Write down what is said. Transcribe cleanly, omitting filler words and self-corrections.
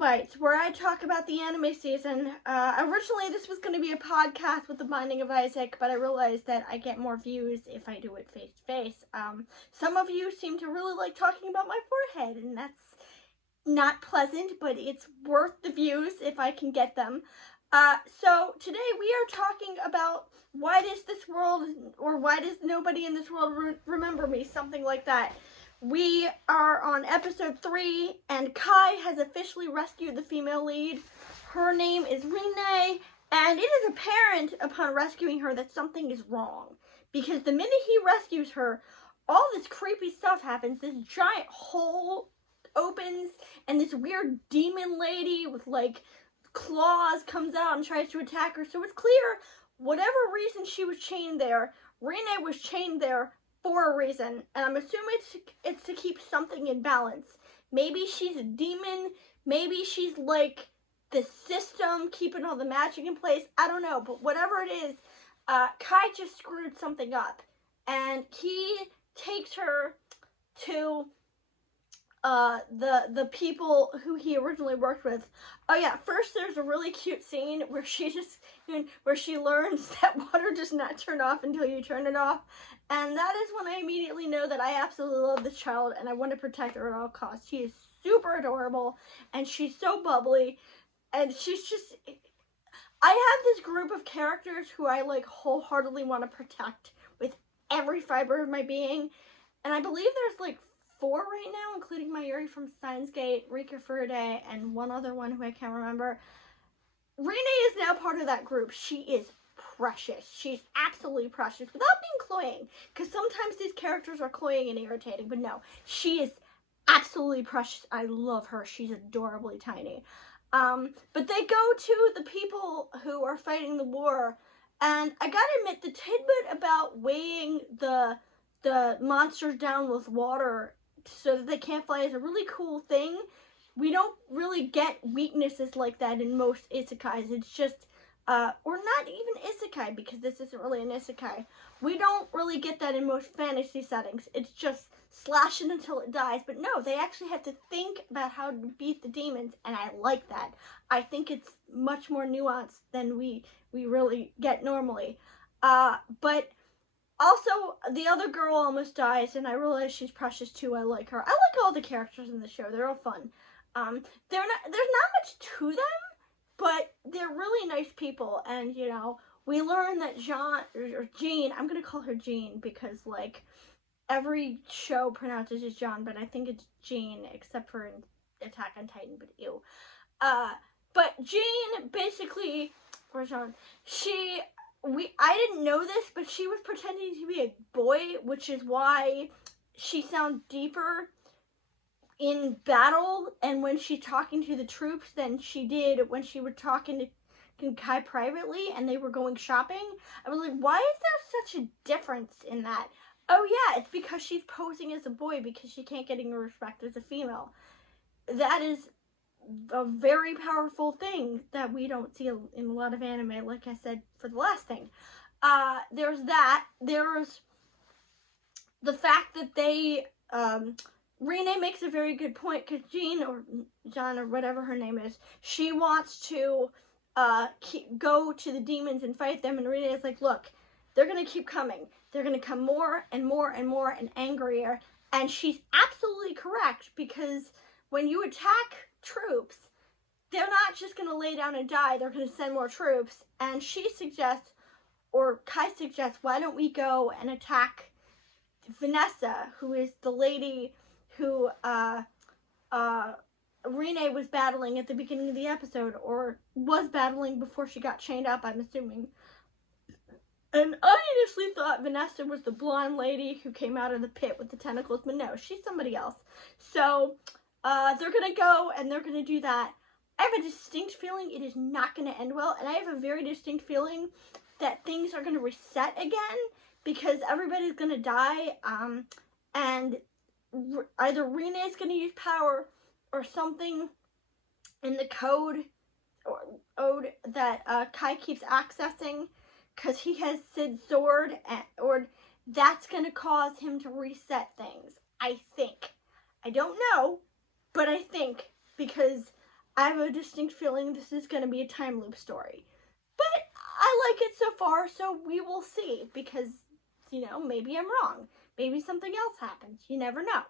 Bites, where I talk about the anime season. Originally, this was going to be a podcast with The Binding of Isaac, but I realized that I get more views if I do it face to face. Some of you seem to really like talking about my forehead, and that's not pleasant, but it's worth the views if I can get them. So today we are talking about why does this world, or why does nobody in this world remember me, something like that. We are on episode 3, and Kai has officially rescued the female lead. Her name is Rene, and it is apparent upon rescuing her that something is wrong. Because the minute he rescues her, all this creepy stuff happens. This giant hole opens, and this weird demon lady with, like, claws comes out and tries to attack her. So it's clear, whatever reason she was chained there, Rene was chained there for a reason, and I'm assuming it's to keep something in balance. Maybe she's a demon, maybe she's like the system keeping all the magic in place, I don't know, but whatever it is, Kai just screwed something up, and he takes her to the people who he originally worked with. Oh yeah, first there's a really cute scene where she learns that water does not turn off until you turn it off. And that is when I immediately know that I absolutely love this child and I want to protect her at all costs. She is super adorable and she's so bubbly, and she's just, I have this group of characters who I like wholeheartedly want to protect with every fiber of my being, and I believe there's like 4 right now, including Mayuri from Steins Gate, Rika Furude, and one other one who I can't remember. Rene is now part of that group. She is precious. She's absolutely precious without being cloying, because sometimes these characters are cloying and irritating, but no, she is absolutely precious. I love her. She's adorably tiny. But they go to the people who are fighting the war, and I gotta admit, the tidbit about weighing the monsters down with water so that they can't fly is a really cool thing. We don't really get weaknesses like that in most isekais. It's just, or not even isekai, because this isn't really an isekai. We don't really get that in most fantasy settings. It's just slash it until it dies. But no, they actually have to think about how to beat the demons, and I like that. I think it's much more nuanced than we really get normally. But also, the other girl almost dies, and I realize she's precious too. I like her. I like all the characters in the show. They're all fun. There's not much to them, but they're really nice people. And, you know, we learn that Jean, I'm going to call her Jean because, like, every show pronounces it Jean, but I think it's Jean, except for in Attack on Titan, but ew. But Jean, basically, or Jean, I didn't know this, but she was pretending to be a boy, which is why she sounds deeper in battle and when she's talking to the troops than she did when she was talking to Kai privately and they were going shopping. I was like, why is there such a difference in that? Oh yeah, it's because she's posing as a boy because she can't get any respect as a female. That is a very powerful thing that we don't see in a lot of anime, like I said for the last thing. There's that. There's the fact that they, Rene makes a very good point, because Jean, or John, or whatever her name is, she wants to go to the demons and fight them, and Rene is like, look, they're going to keep coming. They're going to come more and more and more and angrier, and she's absolutely correct, because when you attack troops, they're not just going to lay down and die, they're going to send more troops, and she suggests, or Kai suggests, why don't we go and attack Vanessa, who is the lady who Rene was battling at the beginning of the episode, or was battling before she got chained up, I'm assuming. And I honestly thought Vanessa was the blonde lady who came out of the pit with the tentacles, but no, she's somebody else. So, they're going to go and they're going to do that. I have a distinct feeling it is not going to end well, and I have a very distinct feeling that things are going to reset again, because everybody's going to die, and either Rene is going to use power, or something in the code that Kai keeps accessing, because he has Sid's sword, or that's going to cause him to reset things, I think. I don't know, but I think, because I have a distinct feeling this is going to be a time loop story. But I like it so far, so we will see, because, maybe I'm wrong. Maybe something else happens. You never know.